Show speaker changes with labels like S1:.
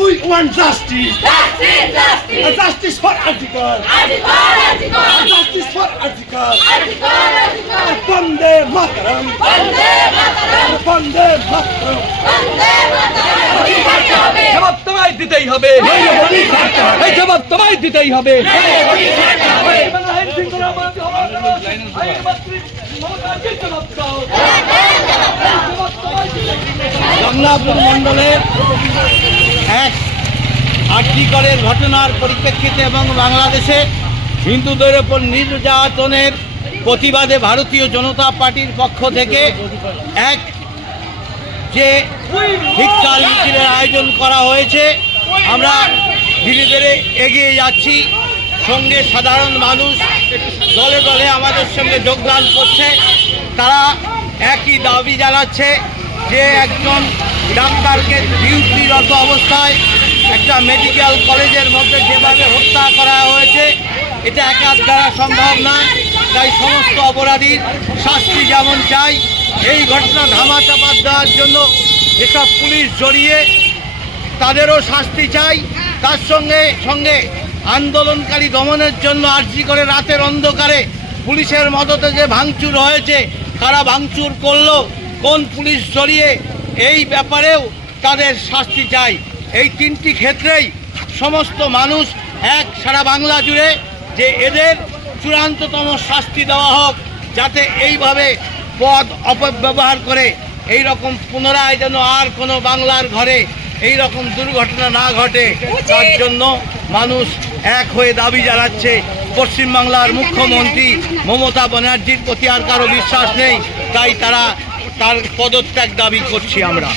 S1: We want
S2: justice. Justice, justice.
S1: A
S2: justice for
S1: article. Article, article.
S2: A justice
S1: for article.
S2: Article, article.
S1: Bande Mataram.
S2: Bande Mataram. Bande Mataram.
S3: Bande Mataram. দিতেই হবে। এই জবাব তোমায় দিতেই হবে।
S4: কমলাপুর মণ্ডলের এক আর্টিকলের ঘটনার পরিপ্রেক্ষিতে এবং বাংলাদেশে হিন্দুদের ওপর নির্যাতনের প্রতিবাদে ভারতীয় জনতা পার্টির পক্ষ থেকে এক যে ভিক্ষার মিছিলের আয়োজন করা হয়েছে আমরা ধীরে ধীরে এগিয়ে যাচ্ছি। সঙ্গে সাধারণ মানুষ দলে দলে আমাদের সঙ্গে যোগদান করছে। তারা একই দাবি জানাচ্ছে যে একজন ডাক্তারকে ডিউটিরত অবস্থায় একটা মেডিকেল কলেজের মধ্যে যেভাবে হত্যা করা হয়েছে, এটা একার দ্বারা সম্ভব না। তাই সমস্ত অপরাধীর শাস্তি যেমন চাই, এই ঘটনা ধামাচাপা দেওয়ার জন্য যেসব পুলিশ জড়িয়ে তাদেরও শাস্তি চাই। তার সঙ্গে সঙ্গে আন্দোলনকারী দমনের জন্য আর্জি করে রাতের অন্ধকারে পুলিশের মদতে যে ভাঙচুর হয়েছে, কারা ভাঙচুর করল, কোন পুলিশ জড়িয়ে, এই ব্যাপারেও তাদের শাস্তি চাই। এই তিনটি ক্ষেত্রেই সমস্ত মানুষ এক সারা বাংলা জুড়ে যে এদের চূড়ান্ততম শাস্তি দেওয়া হোক, যাতে এইভাবে পদ অপব্যবহার করে এই রকম পুনরায় যেন আর কোনো বাংলার ঘরে এই রকম দুর্ঘটনা না ঘটে তার জন্য মানুষ এক হয়ে দাবি জানাচ্ছে। পশ্চিমবাংলার মুখ্যমন্ত্রী মমতা ব্যানার্জির প্রতি আর কারও বিশ্বাস নেই তাই তারা তার পদত্যাগ দাবি করছি আমরা।